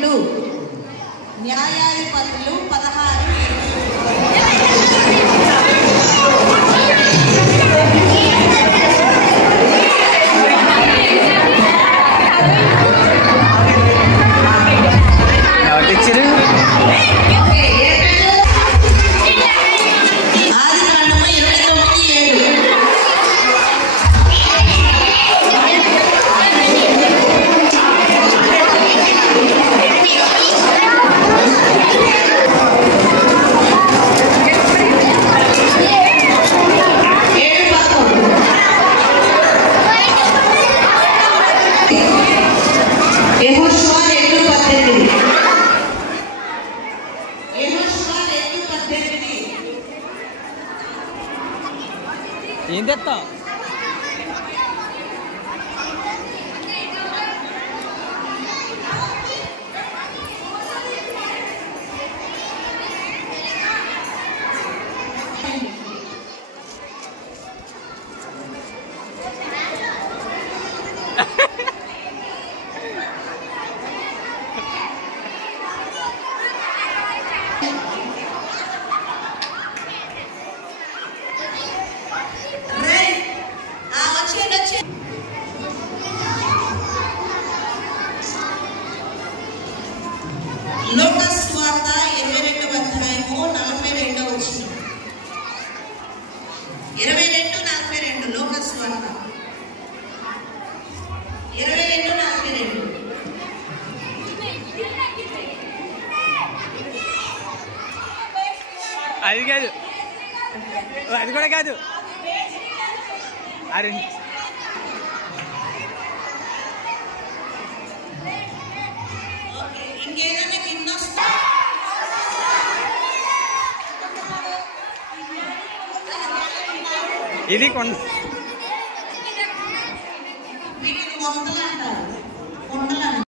12, న్యాయాధిపతులు 16. ఏం తెస్తా లోకాసు వార్త 22వ అధ్యాయము 42వ వచనం. 22:42 లోకాసు వార్త 22:42. అది కాదు, అది కూడా కాదు. అరే ఇంకేదైనా కింద ఇది కొండ మొంతలు అంటారు. కొండలు